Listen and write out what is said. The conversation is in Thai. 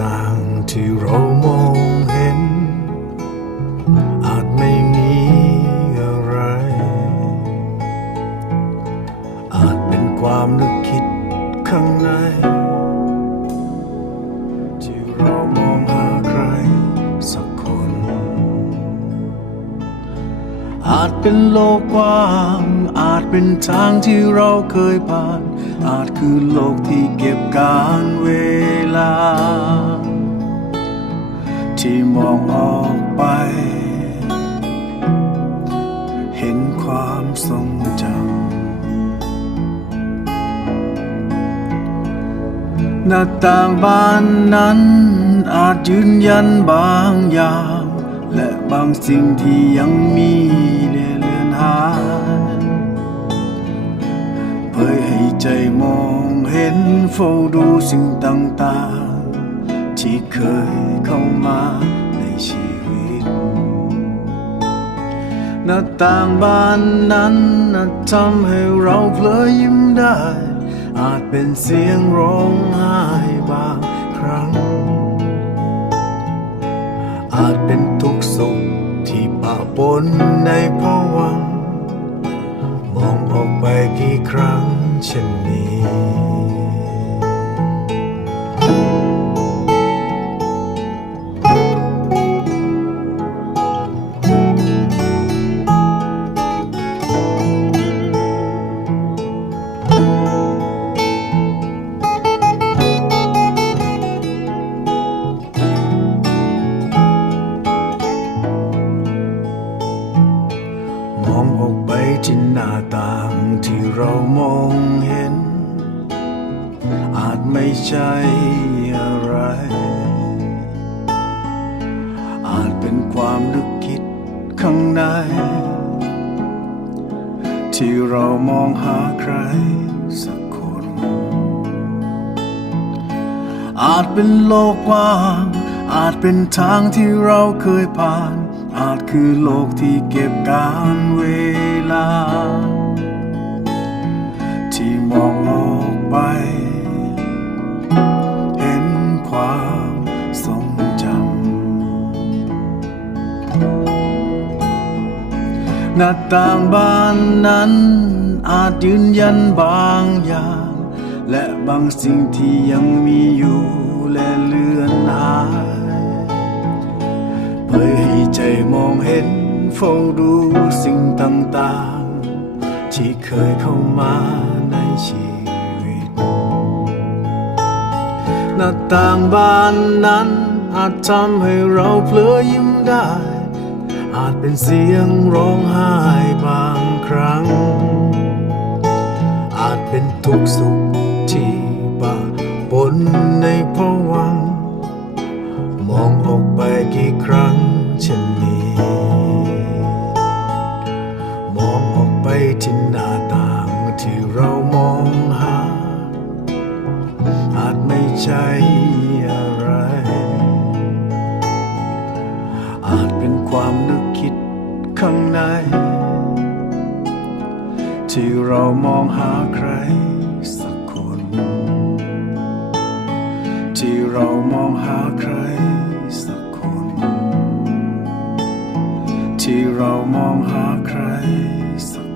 ต่างที่เรามองเห็น อาจไม่มีอะไร อาจเป็นความนึกคิดข้างใน ที่เรามองหาใครสักคน อาจเป็นโลกกว้าง อาจเป็นทางที่เราเคยผ่าน อาจคือโลกที่เก็บการเว ทรงจำหน้าต่างบ้านนั้นอาจยืนยันบางอย่าง และบางสิ่งที่ยังมีเลือนหายเผยให้ใจมองเห็นเฝ้าดูสิ่งต่างๆ ที่เคยเข้ามา หน้าต่างบ้านนั้นอาจทำให้เราเพลอยิ้มได้ อาจเป็นเสียงร้องไห้บางครั้ง อาจเป็นทุกสุขที่ปะปนในภวัง อกไปที่หน้าต่างที่เรามองเห็น อาจไม่ใช่อะไร อาจเป็นความนึกคิดข้างใน ที่เรามองหาใครสักคน อาจเป็นโลกกว้าง อาจเป็นทางที่เราเคยผ่าน อาจคือโลกที่เก็บการเว ลา ที่มองออกไป เห็นความทรงจำหน้าต่างบ้านนั้นอาจยืนยันบางอย่าง และบางสิ่งที่ยังมีอยู่และเลือนหายเผยให้ใจมองเห็น เฝ้าดูสิ่งต่างๆ ที่เคยเข้ามาในชีวิต หน้าต่างบานนั้นอาจทำให้เราเพลอยิ้มได้ อาจเป็นเสียงร้องไห้บางครั้ง อาจเป็นทุกสุขที่ปะปนในภวัง มองออกไปกี่ครั้งเช่นนี อาจเป็นความนึกคิดข้างใน ที่เรามองหาใครสักคน ที่เรามองหาใครสักคน ที่เรามองหาใครสัก